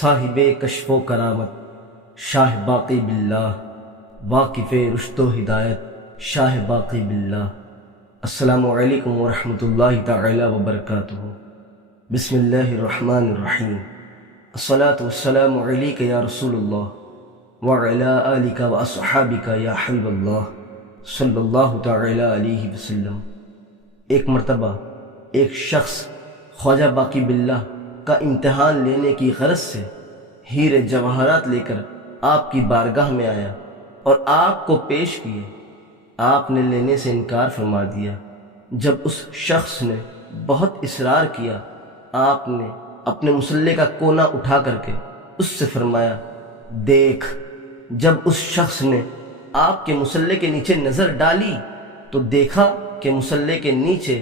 صاحب کشف و کرامت شاہ باقی باللہ، واقف رشد و ہدایت شاہ باقی باللہ۔ السلام علیکم ورحمۃ اللہ تعالی وبرکاتہ۔ بسم اللہ الرحمن الرحیم۔ الصلاۃ والسلام علیک یا رسول اللہ وعلی آلک واصحابک یا حبیب اللہ صلی اللہ تعالی علیہ وسلم۔ ایک مرتبہ ایک شخص خواجہ باقی باللہ کا امتحان لینے کی غرض سے ہیرے جواہرات لے کر آپ کی بارگاہ میں آیا اور آپ کو پیش کیے۔ آپ نے لینے سے انکار فرما دیا۔ جب اس شخص نے بہت اصرار کیا، آپ نے اپنے مصلے کا کونا اٹھا کر کے اس سے فرمایا، دیکھ۔ جب اس شخص نے آپ کے مصلے کے نیچے نظر ڈالی تو دیکھا کہ مصلے کے نیچے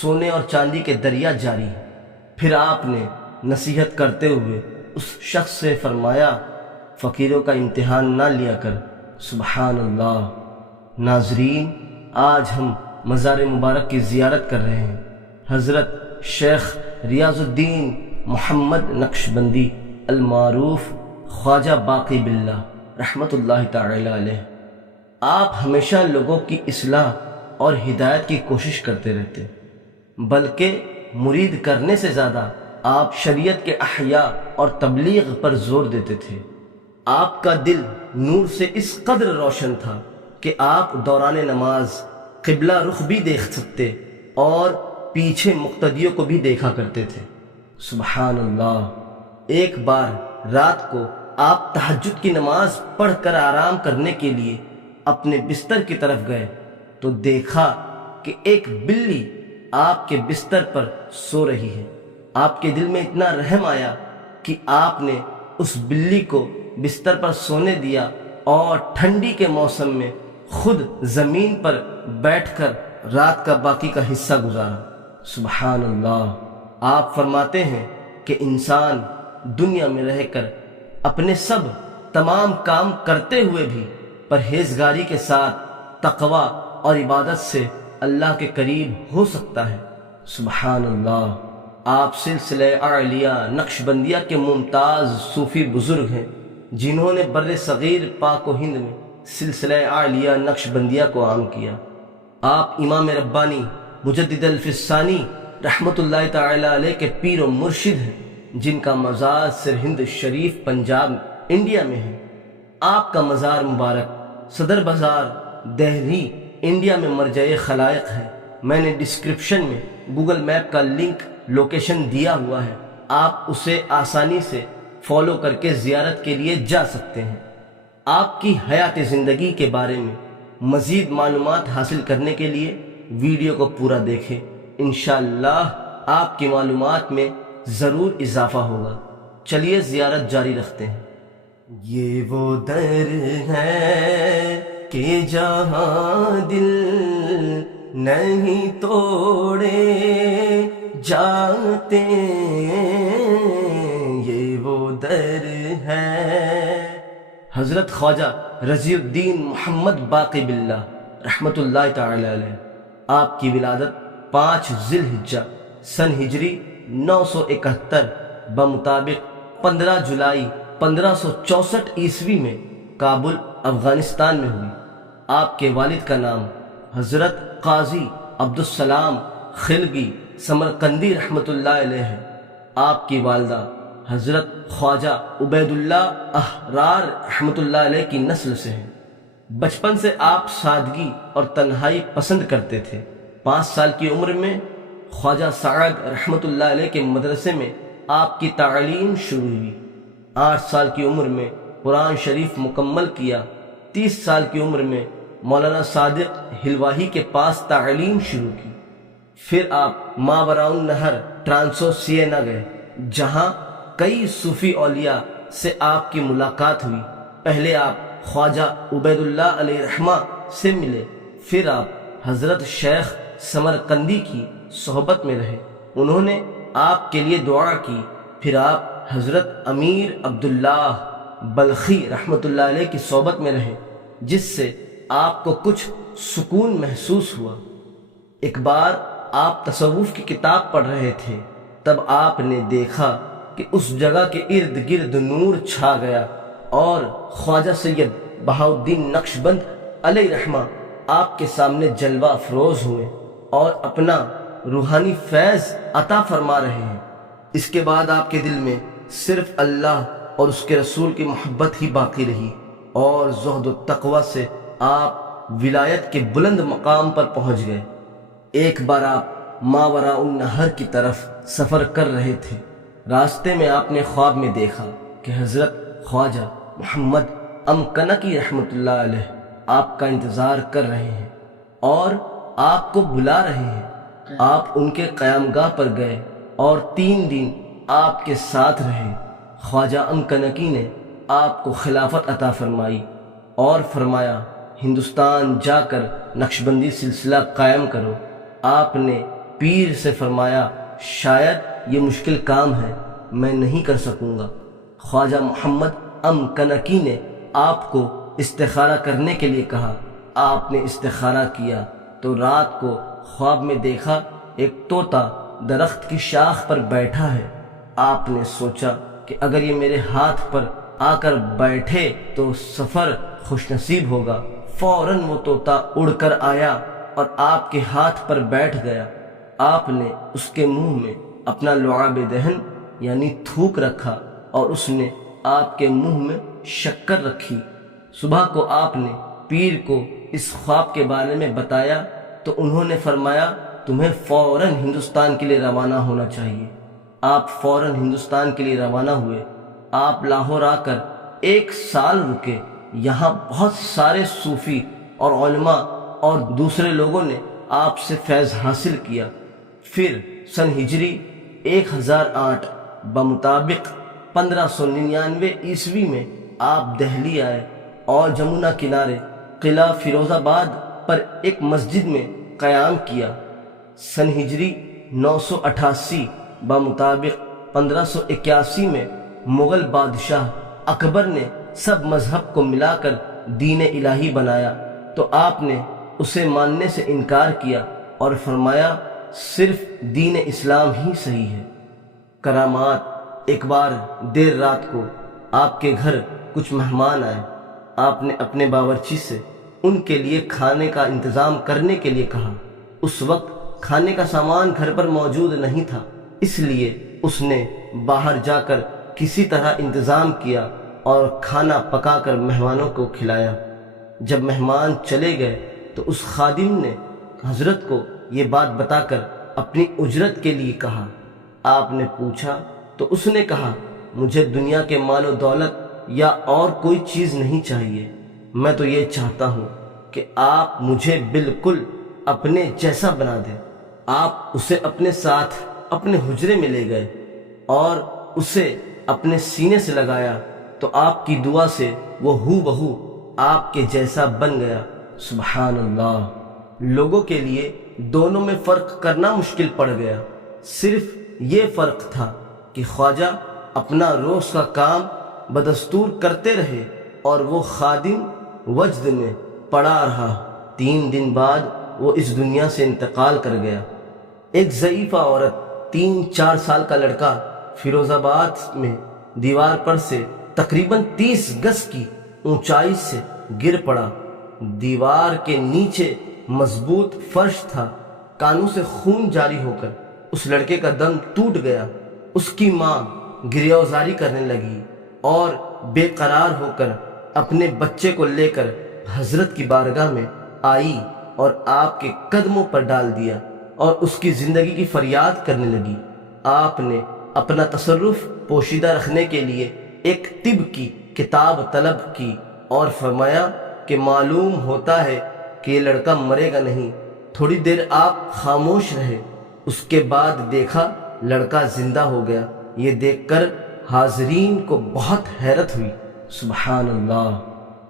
سونے اور چاندی کے دریا جاری ہیں۔ پھر آپ نے نصیحت کرتے ہوئے اس شخص سے فرمایا، فقیروں کا امتحان نہ لیا کر۔ سبحان اللہ۔ ناظرین، آج ہم مزار مبارک کی زیارت کر رہے ہیں۔ حضرت شیخ ریاض الدین محمد نقشبندی المعروف خواجہ باقی باللہ رحمۃ اللہ تعالی علیہ۔ آپ ہمیشہ لوگوں کی اصلاح اور ہدایت کی کوشش کرتے رہتے، بلکہ مرید کرنے سے زیادہ آپ شریعت کے احیاء اور تبلیغ پر زور دیتے تھے۔ آپ کا دل نور سے اس قدر روشن تھا کہ آپ دوران نماز قبلہ رخ بھی دیکھ سکتے اور پیچھے مقتدیوں کو بھی دیکھا کرتے تھے۔ سبحان اللہ۔ ایک بار رات کو آپ تہجد کی نماز پڑھ کر آرام کرنے کے لیے اپنے بستر کی طرف گئے تو دیکھا کہ ایک بلی آپ کے بستر پر سو رہی ہے۔ آپ کے دل میں اتنا رحم آیا کہ آپ نے اس بلی کو بستر پر سونے دیا اور ٹھنڈی کے موسم میں خود زمین پر بیٹھ کر رات کا باقی کا حصہ گزارا۔ سبحان اللہ۔ آپ فرماتے ہیں کہ انسان دنیا میں رہ کر اپنے سب تمام کام کرتے ہوئے بھی پرہیزگاری کے ساتھ تقوی اور عبادت سے اللہ کے قریب ہو سکتا ہے۔ سبحان اللہ۔ آپ سلسلہ اعلیہ نقشبندیہ کے ممتاز صوفی بزرگ ہیں جنہوں نے بر صغیر پاک و ہند میں سلسلہ اعلیہ نقشبندیہ کو عام کیا۔ آپ امام ربانی مجدد الفسانی رحمۃ اللہ تعالی علیہ کے پیر و مرشد ہیں جن کا مزار سرہند شریف پنجاب انڈیا میں ہے۔ آپ کا مزار مبارک صدر بازار دہلی انڈیا میں مرجع خلائق ہے۔ میں نے ڈسکرپشن میں گوگل میپ کا لنک لوکیشن دیا ہوا ہے، آپ اسے آسانی سے فالو کر کے زیارت کے لیے جا سکتے ہیں۔ آپ کی حیات زندگی کے بارے میں مزید معلومات حاصل کرنے کے لیے ویڈیو کو پورا دیکھیں، انشاءاللہ آپ کی معلومات میں ضرور اضافہ ہوگا۔ چلیے زیارت جاری رکھتے ہیں۔ یہ وہ در ہے کہ جہاں دل نہیں توڑے جاتے، یہ وہ در ہے۔ حضرت خواجہ رضی الدین محمد باقی باللہ رحمۃ اللہ تعالی علیہ۔ آپ کی ولادت 5 ذی الحجہ سن ہجری 971 بمطابق 15 جولائی 1564 عیسوی میں کابل افغانستان میں ہوئی۔ آپ کے والد کا نام حضرت قاضی عبدالسلام خلگی سمرقندی رحمۃ اللہ علیہ ہے۔ آپ کی والدہ حضرت خواجہ عبید اللہ احرار رحمۃ اللہ علیہ کی نسل سے ہیں۔ بچپن سے آپ سادگی اور تنہائی پسند کرتے تھے۔ 5 سال کی عمر میں خواجہ سعد رحمۃ اللہ علیہ کے مدرسے میں آپ کی تعلیم شروع ہوئی۔ 8 سال کی عمر میں قرآن شریف مکمل کیا۔ 30 سال کی عمر میں مولانا صادق ہلواہی کے پاس تعلیم شروع کی۔ پھر آپ ماوراء النہر ٹرانسو سینا گئے جہاں کئی صوفی اولیاء سے آپ کی ملاقات ہوئی۔ پہلے آپ خواجہ عبید اللہ علیہ رحمہ سے ملے، پھر آپ حضرت شیخ سمرقندی کی صحبت میں رہے، انہوں نے آپ کے لیے دعا کی۔ پھر آپ حضرت امیر عبداللہ بلخی رحمۃ اللہ علیہ کی صحبت میں رہے جس سے آپ کو کچھ سکون محسوس ہوا۔ ایک بار آپ تصوف کی کتاب پڑھ رہے تھے، تب آپ نے دیکھا کہ کہ اس جگہ کے ارد گرد نور چھا گیا اور خواجہ سید بہاؤالدین نقشبند علیہ رحمہ آپ کے سامنے جلوہ افروز ہوئے اور اپنا روحانی فیض عطا فرما رہے ہیں۔ اس کے بعد آپ کے دل میں صرف اللہ اور اس کے رسول کی محبت ہی باقی رہی اور زہد و تقوی سے آپ ولایت کے بلند مقام پر پہنچ گئے۔ ایک بار آپ ماوراء النہر کی طرف سفر کر رہے تھے۔ راستے میں آپ نے خواب میں دیکھا کہ حضرت خواجہ محمد امکنکی رحمۃ اللہ علیہ آپ کا انتظار کر رہے ہیں اور آپ کو بلا رہے ہیں۔ آپ ان کے قیامگاہ پر گئے اور 3 دن آپ کے ساتھ رہے۔ خواجہ امکنکی نے آپ کو خلافت عطا فرمائی اور فرمایا ہندوستان جا کر نقشبندی سلسلہ قائم کرو۔ آپ نے پیر سے فرمایا شاید یہ مشکل کام ہے، میں نہیں کر سکوں گا۔ خواجہ محمد امکنکی نے آپ کو استخارہ کرنے کے لیے کہا۔ آپ نے استخارہ کیا تو رات کو خواب میں دیکھا ایک طوطا درخت کی شاخ پر بیٹھا ہے۔ آپ نے سوچا کہ اگر یہ میرے ہاتھ پر آ کر بیٹھے تو سفر خوش نصیب ہوگا۔ فوراً وہ طوطا اڑ کر آیا اور آپ کے ہاتھ پر بیٹھ گیا۔ آپ نے اس کے منہ میں اپنا لعاب دہن یعنی تھوک رکھا اور اس نے آپ کے منہ میں شکر رکھی۔ صبح کو آپ نے پیر کو اس خواب کے بارے میں بتایا تو انہوں نے فرمایا تمہیں فوراً ہندوستان کے لیے روانہ ہونا چاہیے۔ آپ فوراً ہندوستان کے لیے روانہ ہوئے۔ آپ لاہور آ کر 1 سال رکے۔ یہاں بہت سارے صوفی اور علماء اور دوسرے لوگوں نے آپ سے فیض حاصل کیا۔ پھر سن ہجری 1008 بمطابق 1599 عیسوی میں آپ دہلی آئے اور جمنا کنارے قلعہ فیروز آباد پر ایک مسجد میں قیام کیا۔ سن ہجری 988 بمطابق 1581 میں مغل بادشاہ اکبر نے سب مذہب کو ملا کر دین الہی بنایا تو آپ نے اسے ماننے سے انکار کیا اور فرمایا صرف دین اسلام ہی صحیح ہے۔ کرامات۔ ایک بار دیر رات کو آپ کے گھر کچھ مہمان آئے۔ آپ نے اپنے باورچی سے ان کے لیے کھانے کا انتظام کرنے کے لیے کہا۔ اس وقت کھانے کا سامان گھر پر موجود نہیں تھا، اس لیے اس نے باہر جا کر کسی طرح انتظام کیا اور کھانا پکا کر مہمانوں کو کھلایا۔ جب مہمان چلے گئے تو اس خادم نے حضرت کو یہ بات بتا کر اپنی اجرت کے لیے کہا۔ آپ نے پوچھا تو اس نے کہا مجھے دنیا کے مال و دولت یا اور کوئی چیز نہیں چاہیے، میں تو یہ چاہتا ہوں کہ آپ مجھے بالکل اپنے جیسا بنا دیں۔ آپ اسے اپنے ساتھ اپنے حجرے میں لے گئے اور اسے اپنے سینے سے لگایا تو آپ کی دعا سے وہ ہو بہو آپ کے جیسا بن گیا۔ سبحان اللہ۔ لوگوں کے لیے دونوں میں فرق کرنا مشکل پڑ گیا۔ صرف یہ فرق تھا کہ خواجہ اپنا روز کا کام بدستور کرتے رہے اور وہ خادم وجد میں پڑا رہا۔ 3 دن بعد وہ اس دنیا سے انتقال کر گیا۔ ایک ضعیفہ عورت 3-4 سال کا لڑکا فیروز آباد میں دیوار پر سے تقریباً 30 گز کی اونچائی سے گر پڑا۔ دیوار کے نیچے مضبوط فرش تھا۔ کانوں سے خون جاری ہو کر اس لڑکے کا دم ٹوٹ گیا۔ اس کی ماں گریہوزاری کرنے لگی اور بے قرار ہو کر اپنے بچے کو لے کر حضرت کی بارگاہ میں آئی اور آپ کے قدموں پر ڈال دیا اور اس کی زندگی کی فریاد کرنے لگی۔ آپ نے اپنا تصرف پوشیدہ رکھنے کے لیے ایک طب کی کتاب طلب کی اور فرمایا کہ معلوم ہوتا ہے کہ یہ لڑکا مرے گا نہیں۔ تھوڑی دیر آپ خاموش رہے، اس کے بعد دیکھا لڑکا زندہ ہو گیا۔ یہ دیکھ کر حاضرین کو بہت حیرت ہوئی۔ سبحان اللہ۔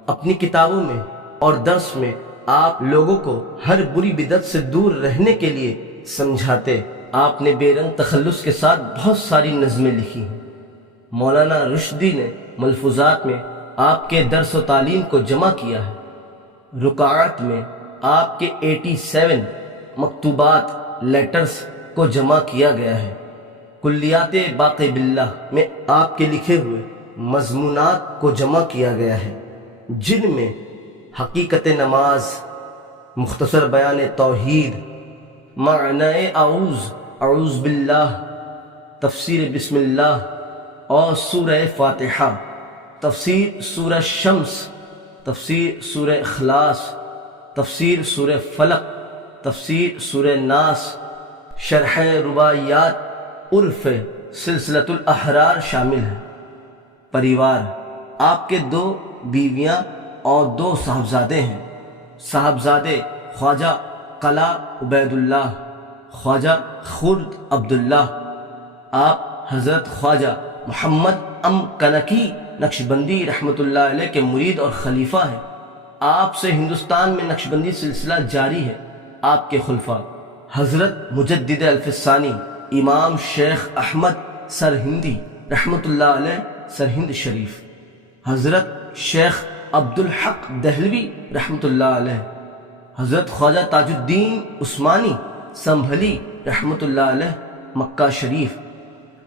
اپنی کتابوں میں اور درس میں آپ لوگوں کو ہر بری بدعت سے دور رہنے کے لیے سمجھاتے۔ آپ نے بے رنگ تخلص کے ساتھ بہت ساری نظمیں لکھی ہیں۔ مولانا رشدی نے ملفوظات میں آپ کے درس و تعلیم کو جمع کیا ہے۔ رکعات میں آپ کے 87 مکتوبات لیٹرز کو جمع کیا گیا ہے۔ کلیات باقی باللہ میں آپ کے لکھے ہوئے مضمونات کو جمع کیا گیا ہے، جن میں حقیقت نماز، مختصر بیان توحید، معنی اعوذ باللہ، تفسیر بسم اللہ اور سورہ فاتحہ، تفسیر سورہ شمس، تفسیر سورہ اخلاص، تفسیر سورہ فلق، تفسیر سورہ ناس، شرح رباعیات عرف سلسلۃ الاحرار شامل ہے۔ پریوار: آپ کے 2 بیویاں اور 2 صاحبزادے ہیں۔ صاحبزادے خواجہ قلعہ عبید اللہ، خواجہ خرد عبداللہ۔ آپ حضرت خواجہ محمد کنکی نقشبندی رحمۃ اللہ علیہ کے مرید اور خلیفہ ہیں۔ آپ سے ہندوستان میں نقشبندی سلسلہ جاری ہے۔ آپ کے خلفاء حضرت مجدد الفسانی امام شیخ احمد سرہندی رحمۃ اللہ علیہ سرہند شریف، حضرت شیخ عبدالحق دہلوی رحمۃ اللہ علیہ، حضرت خواجہ تاج الدین عثمانی سنبھلی رحمۃ اللہ علیہ مکہ شریف،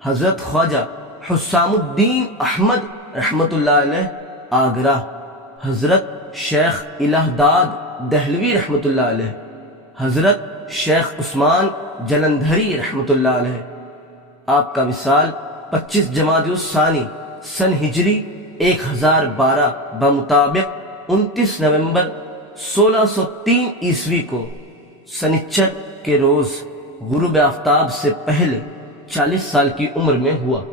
حضرت خواجہ حسام الدین احمد رحمۃ اللہ علیہ آگرہ، حضرت شیخ الہ داد دہلوی رحمۃ اللہ علیہ، حضرت شیخ عثمان جلندھری رحمۃ اللہ علیہ۔ آپ کا وصال 25 جمادی الثانی سن ہجری 1012 بمطابق 29 نومبر 1603 عیسوی کو سنیچر کے روز غروب آفتاب سے پہلے 40 سال کی عمر میں ہوا۔